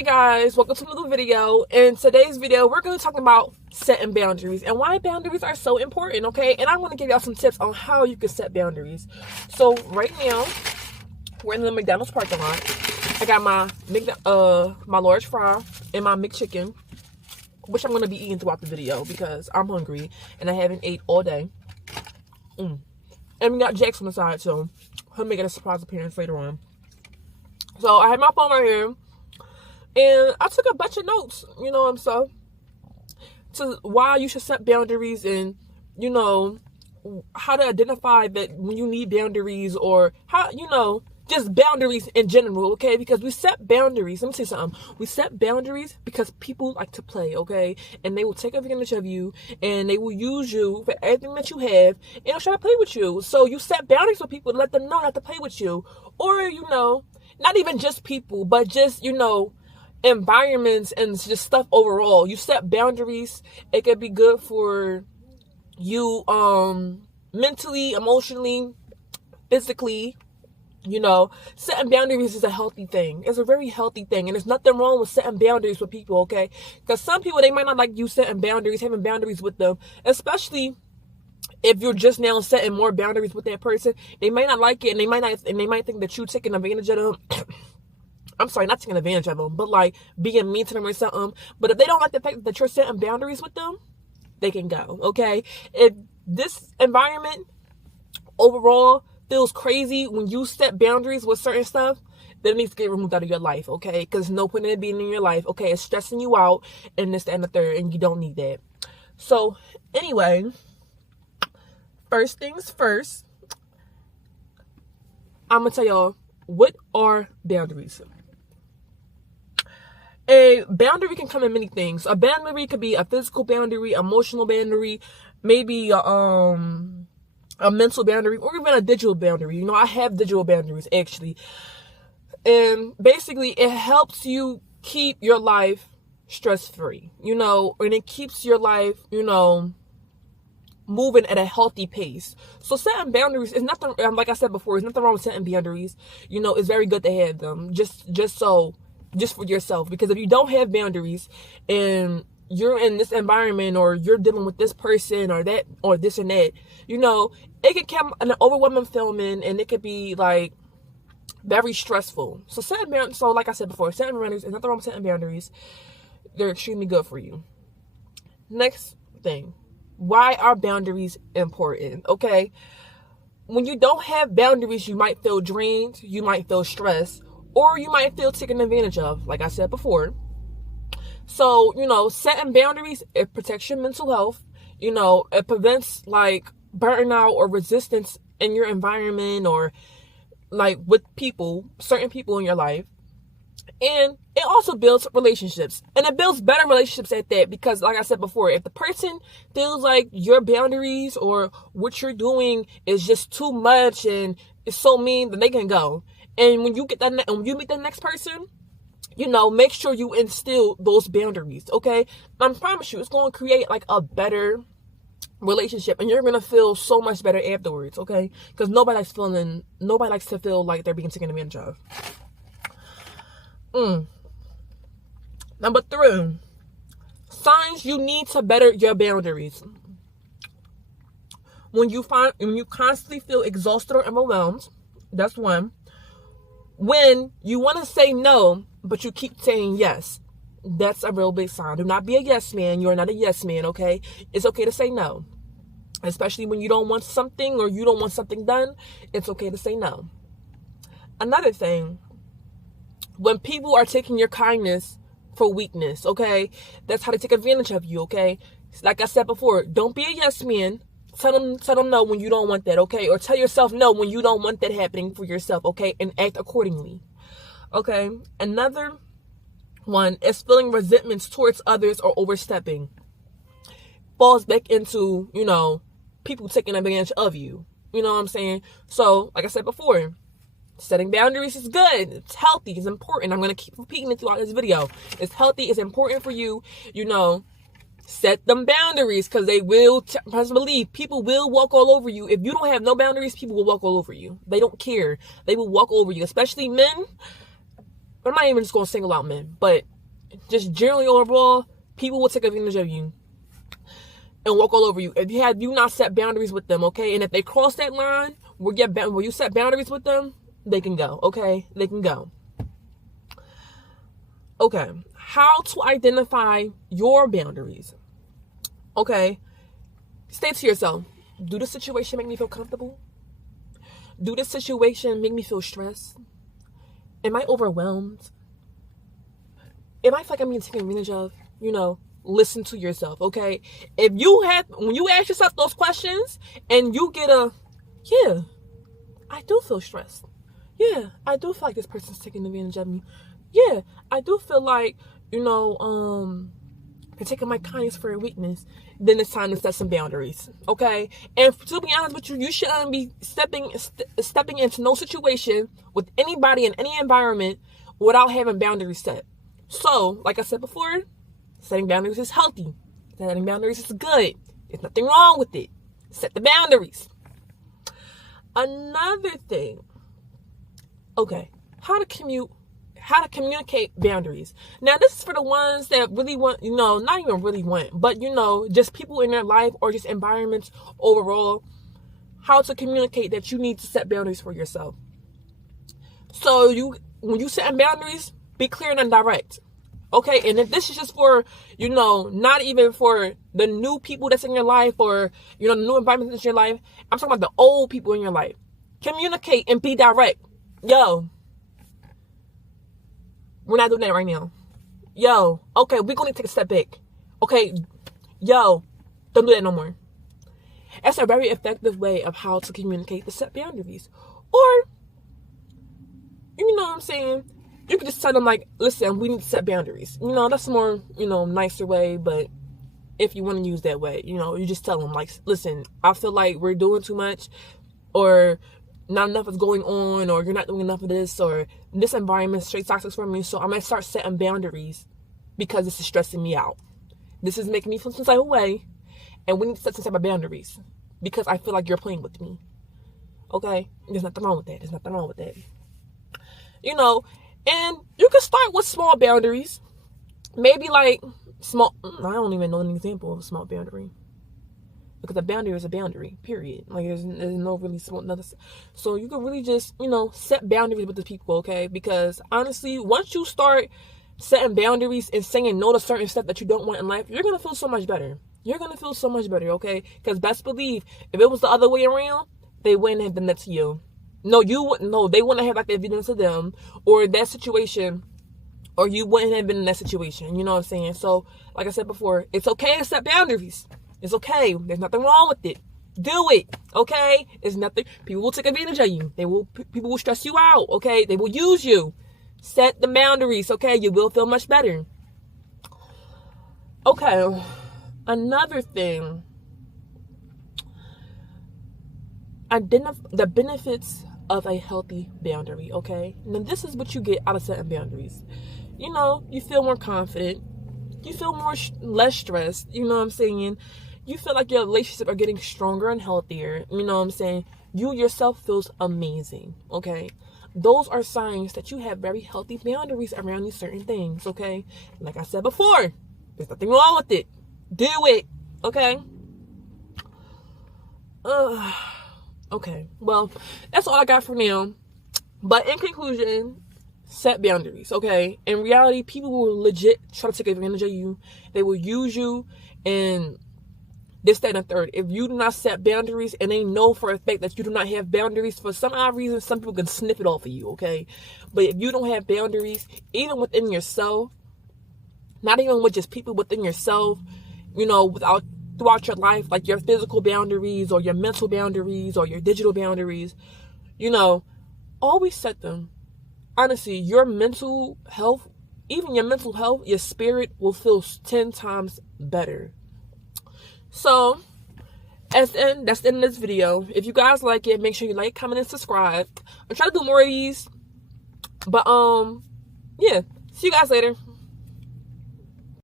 Hey guys, welcome to another video. In today's video, we're going to talk about setting boundaries and why boundaries are so important, okay? And I'm going to give y'all some tips on how you can set boundaries. So right now, we're in the McDonald's parking lot. I got my large fry and my McChicken, which I'm going to be eating throughout the video because I'm hungry and I haven't ate all day. And we got Jax on the side, so he'll make a surprise appearance later on. So I have my phone right here. And I took a bunch of notes, to why you should set boundaries and, how to identify that when you need boundaries or how, just boundaries in general, okay? Because we set boundaries. Let me say something. We set boundaries because people like to play, okay? And they will take advantage of you and they will use you for everything that you have and they'll try to play with you. So you set boundaries with people to let them know not to play with you. Or, not even just people, but just, environments and just stuff overall. You set boundaries. It could be good for you mentally, emotionally, physically. Setting boundaries is a healthy thing. It's a very healthy thing, and there's nothing wrong with setting boundaries with people, okay? Because some people, they might not like you setting boundaries, having boundaries with them, especially if you're just now setting more boundaries with that person. They might not like it, and they might think that you're taking advantage of them. I'm sorry, not taking advantage of them, but like being mean to them or something. But if they don't like the fact that you're setting boundaries with them, they can go, okay? If this environment overall feels crazy when you set boundaries with certain stuff, then it needs to get removed out of your life, okay? Because no point in it being in your life, okay? It's stressing you out and this, that, and the third, and you don't need that. So, anyway, first things first, I'm going to tell y'all, what are boundaries? A boundary can come in many things. A boundary could be a physical boundary, emotional boundary, maybe a mental boundary, or even a digital boundary. I have digital boundaries, actually. And basically, it helps you keep your life stress-free, and it keeps your life, moving at a healthy pace. So setting boundaries is nothing, like I said before, there's nothing wrong with setting boundaries. It's very good to have them, just for yourself. Because if you don't have boundaries and you're in this environment or you're dealing with this person or that or this and that, it can come an overwhelming feeling and it could be like very stressful. So setting boundaries, so like I said before, setting boundaries, there's nothing wrong with setting boundaries. They're extremely good for you. Next thing, why are boundaries important? Okay, when you don't have boundaries, you might feel drained, you might feel stressed, or you might feel taken advantage of, like I said before. So, setting boundaries, it protects your mental health. It prevents like burnout or resistance in your environment or like with people, certain people in your life. And it also builds relationships, and it builds better relationships at that, because like I said before, if the person feels like your boundaries or what you're doing is just too much and it's so mean, then they can go. And when you meet the next person, make sure you instill those boundaries, okay? I promise you, it's going to create like a better relationship, and you're going to feel so much better afterwards, okay? Because nobody likes to feel like they're being taken advantage of. Number 3, signs you need to better your boundaries. When you constantly feel exhausted or overwhelmed, that's one. When you want to say no, but you keep saying yes, that's a real big sign. Do not be a yes man. You're not a yes man, okay? It's okay to say no. Especially when you don't want something or you don't want something done, it's okay to say no. Another thing, when people are taking your kindness for weakness, okay? That's how they take advantage of you, okay? Like I said before, don't be a yes man. Tell them no when you don't want that, okay? Or tell yourself no when you don't want that happening for yourself, okay? And act accordingly, okay? Another one is feeling resentments towards others or overstepping. Falls back into, people taking advantage of you. You know what I'm saying? So, like I said before, setting boundaries is good. It's healthy. It's important. I'm going to keep repeating it throughout this video. It's healthy. It's important for you, set them boundaries, because they will, believe, people will walk all over you. If you don't have no boundaries, people will walk all over you. They don't care. They will walk over you, especially men. I'm not even just going to single out men, but just generally overall, people will take advantage of you and walk all over you if you not set boundaries with them, okay? And if they cross that line where you set boundaries with them, they can go, okay? They can go. Okay, how to identify your boundaries? Okay, stay to yourself. Do the situation make me feel comfortable? Do the situation make me feel stressed? Am I overwhelmed? Am I feel like I'm being taken advantage of? You know, listen to yourself, okay? When you ask yourself those questions and you get yeah, I do feel stressed. Yeah, I do feel like this person's taking advantage of me. Yeah, I do feel like, they're taking my kindness for a weakness. Then it's time to set some boundaries, okay? And to be honest with you, you shouldn't be stepping into no situation with anybody in any environment without having boundaries set. So, like I said before, setting boundaries is healthy. Setting boundaries is good. There's nothing wrong with it. Set the boundaries. Another thing, okay, how to communicate boundaries. Now, this is for the ones that really want, not even really want, but, just people in their life or just environments overall, how to communicate that you need to set boundaries for yourself. So when you set boundaries, be clear and direct. Okay, and if this is just for, not even for the new people that's in your life or, the new environment that's in your life, I'm talking about the old people in your life. Communicate and be direct. Yo, we're not doing that right now. Yo, okay, we're going to take a step back. Okay, yo, don't do that no more. That's a very effective way of how to communicate to set boundaries. Or, you know what I'm saying? You can just tell them, like, listen, we need to set boundaries. That's a more, nicer way. But if you want to use that way, you just tell them, like, listen, I feel like we're doing too much, or not enough is going on, or you're not doing enough of this, or this environment is straight toxic for me. So I'm going to start setting boundaries because this is stressing me out. This is making me feel some type of way. And we need to set some type of boundaries because I feel like you're playing with me. Okay? There's nothing wrong with that. There's nothing wrong with that. And you can start with small boundaries. Maybe like small, I don't even know an example of a small boundary. Because a boundary is a boundary, period. Like there's no really small, nothing. So you can really just, set boundaries with the people, okay? Because honestly, once you start setting boundaries and saying no to certain stuff that you don't want in life, you're going to feel so much better. You're going to feel so much better, okay? Because best believe, if it was the other way around, they wouldn't have done that to you. No, you wouldn't. No, they wouldn't have like that done to them or that situation, or you wouldn't have been in that situation. You know what I'm saying? So, like I said before, it's okay to set boundaries. It's okay. There's nothing wrong with it. Do it. Okay? It's nothing. People will take advantage of you. People will stress you out. Okay? They will use you. Set the boundaries. Okay? You will feel much better. Okay. Another thing. Identify the benefits of a healthy boundary, okay? Now, this is what you get out of setting boundaries. You feel more confident. You feel less stressed. You know what I'm saying? You feel like your relationship are getting stronger and healthier. You know what I'm saying? You yourself feels amazing, okay? Those are signs that you have very healthy boundaries around these certain things, okay? Like I said before, there's nothing wrong with it. Do it, okay? Okay, well, that's all I got for now. But in conclusion, set boundaries, okay? In reality, people will legit try to take advantage of you. They will use you and this, that, and the third. If you do not set boundaries and they know for a fact that you do not have boundaries, for some odd reason, some people can sniff it off of you, okay? But if you don't have boundaries, even within yourself, not even with just people within yourself, throughout your life, like your physical boundaries or your mental boundaries or your digital boundaries, always set them. Honestly, your mental health, your spirit will feel 10 times better. So, that's the end of this video. If you guys like it, make sure you like, comment, and subscribe. I'm trying to do more of these. But, yeah. See you guys later.